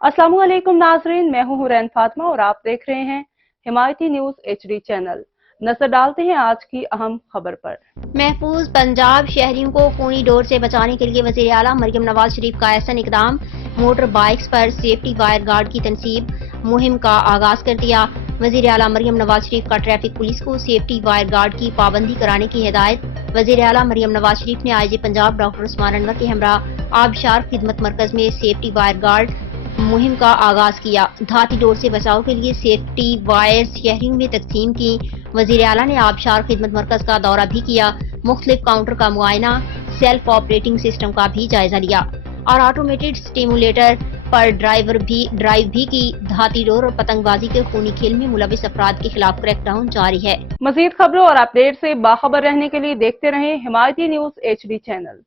अस्सलाम वालेकुम नाजरीन, मैं हूं हुरैन फातिमा और आप देख रहे हैं हिमायती न्यूज HD चैनल। नजर डालते हैं आज की अहम खबर पर। महफूज पंजाब शहरियों को खूनी डोर से बचाने के लिए वज़ीर आला मरियम नवाज शरीफ का ऐसा इकदाम, मोटर बाइक्स पर सेफ्टी वायर गार्ड की तनसीब मुहिम का आगाज कर दिया। वज़ीर आला मरियम नवाज शरीफ का ट्रैफिक पुलिस को सेफ्टी वायर गार्ड की पाबंदी कराने की हिदायत। वज़ीर आला मरियम नवाज शरीफ ने IG पंजाब डॉक्टर उस्मान अनवर के हमरा आबशार खिदमत मरकज में सेफ्टी वायर गार्ड मुहिम का आगाज किया। धाती डोर से बचाव के लिए सेफ्टी वायर शहरियों में तकसीम की। वज़ीर आला ने आबशार खिदमत मरकज का दौरा भी किया, मुख्तलिफ काउंटर का मुआयना, सेल्फ ऑपरेटिंग सिस्टम का भी जायजा लिया और ऑटोमेटेड स्टिमुलेटर पर ड्राइव भी की। धाती डोर और पतंगबाजी के खूनी खेल में मुलविस अफराद के खिलाफ क्रैकडाउन जारी है। मजीद खबरों और अपडेट से बाखबर रहने के लिए देखते रहें हिमायती न्यूज HD चैनल।